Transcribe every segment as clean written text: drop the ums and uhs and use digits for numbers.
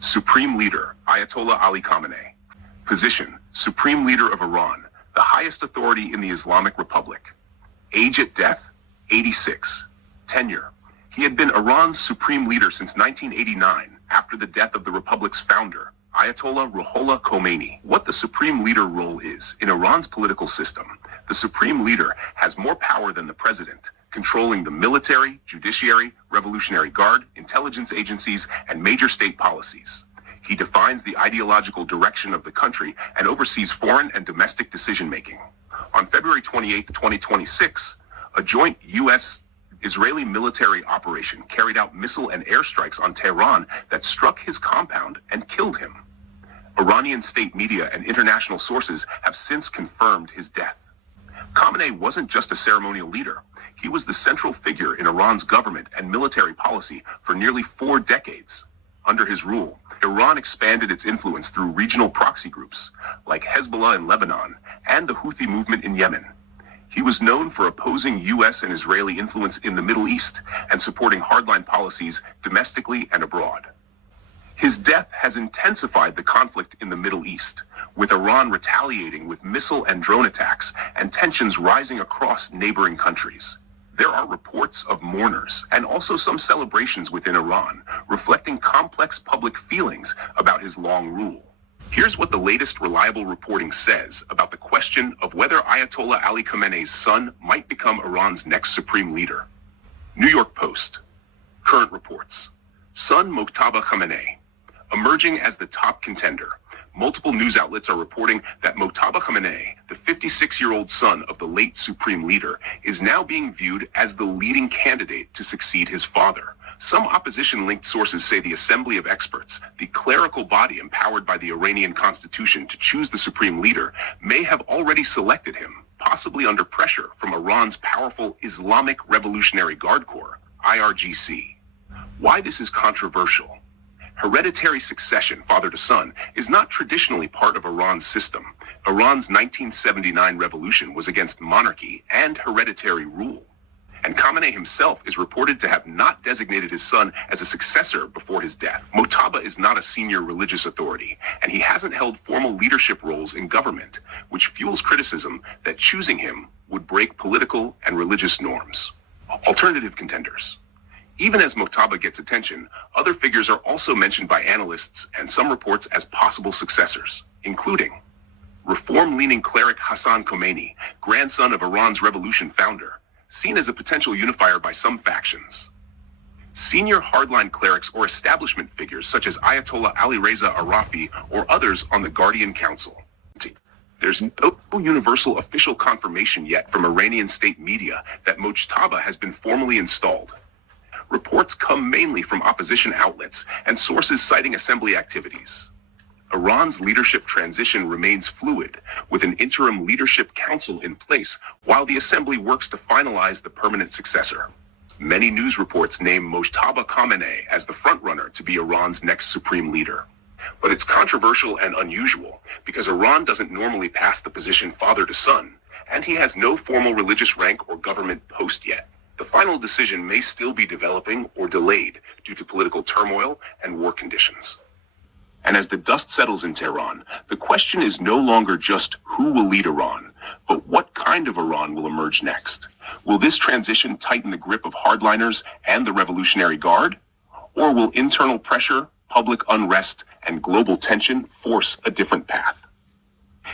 Supreme Leader, Ayatollah Ali Khamenei. Position, Supreme Leader of Iran, the highest authority in the Islamic Republic. Age at death, 86. Tenure, he had been Iran's Supreme Leader since 1989, after the death of the Republic's founder, Ayatollah Ruhollah Khomeini. What the Supreme Leader role is in Iran's political system, the Supreme Leader has more power than the president, controlling the military, judiciary, Revolutionary Guard, intelligence agencies, and major state policies. He defines the ideological direction of the country and oversees foreign and domestic decision-making. On February 28, 2026, a joint U.S.-Israeli military operation carried out missile and airstrikes on Tehran that struck his compound and killed him. Iranian state media and international sources have since confirmed his death. Khamenei wasn't just a ceremonial leader. He was the central figure in Iran's government and military policy for nearly 4 decades. Under his rule, Iran expanded its influence through regional proxy groups, like Hezbollah in Lebanon and the Houthi movement in Yemen. He was known for opposing U.S. and Israeli influence in the Middle East and supporting hardline policies domestically and abroad. His death has intensified the conflict in the Middle East, with Iran retaliating with missile and drone attacks and tensions rising across neighboring countries. There are reports of mourners and also some celebrations within Iran, reflecting complex public feelings about his long rule. Here's what the latest reliable reporting says about the question of whether Ayatollah Ali Khamenei's son might become Iran's next supreme leader. New York Post. Current reports. Son Mojtaba Khamenei. Emerging as the top contender, multiple news outlets are reporting that Mojtaba Khamenei, the 56-year-old son of the late supreme leader, is now being viewed as the leading candidate to succeed his father. Some opposition-linked sources say the Assembly of Experts, the clerical body empowered by the Iranian constitution to choose the supreme leader, may have already selected him, possibly under pressure from Iran's powerful Islamic Revolutionary Guard Corps, IRGC. Why this is controversial? Hereditary succession, father to son, is not traditionally part of Iran's system. Iran's 1979 revolution was against monarchy and hereditary rule. And Khamenei himself is reported to have not designated his son as a successor before his death. Mojtaba is not a senior religious authority, and he hasn't held formal leadership roles in government, which fuels criticism that choosing him would break political and religious norms. Alternative contenders. Even as Mojtaba gets attention, other figures are also mentioned by analysts and some reports as possible successors, including reform-leaning cleric Hassan Khomeini, grandson of Iran's revolution founder, seen as a potential unifier by some factions. Senior hardline clerics or establishment figures such as Ayatollah Ali Reza Arafi or others on the Guardian Council. There's no universal official confirmation yet from Iranian state media that Mojtaba has been formally installed. Reports come mainly from opposition outlets and sources citing assembly activities. Iran's leadership transition remains fluid, with an interim leadership council in place while the assembly works to finalize the permanent successor. Many news reports name Mojtaba Khamenei as the frontrunner to be Iran's next supreme leader. But it's controversial and unusual because Iran doesn't normally pass the position father to son, and he has no formal religious rank or government post yet. The final decision may still be developing or delayed due to political turmoil and war conditions. And as the dust settles in Tehran, the question is no longer just who will lead Iran, but what kind of Iran will emerge next. Will this transition tighten the grip of hardliners and the Revolutionary Guard? Or will internal pressure, public unrest, and global tension force a different path?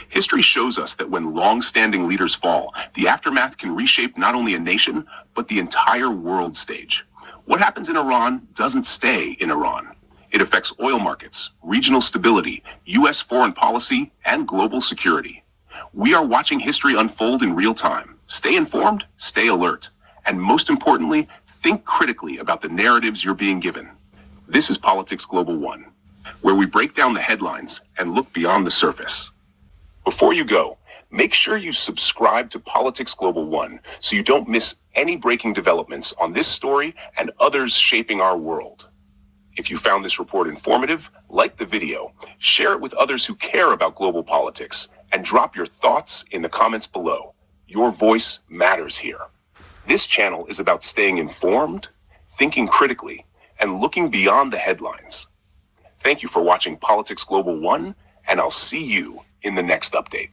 History shows us that when long-standing leaders fall, the aftermath can reshape not only a nation, but the entire world stage. What happens in Iran doesn't stay in Iran. It affects oil markets, regional stability, U.S. foreign policy, and global security. We are watching history unfold in real time. Stay informed, stay alert, and most importantly, think critically about the narratives you're being given. This is Politics Global One, where we break down the headlines and look beyond the surface. Before you go, make sure you subscribe to Politics Global One so you don't miss any breaking developments on this story and others shaping our world. If you found this report informative, like the video, share it with others who care about global politics, and drop your thoughts in the comments below. Your voice matters here. This channel is about staying informed, thinking critically, and looking beyond the headlines. Thank you for watching Politics Global 1, and I'll see you in the next update.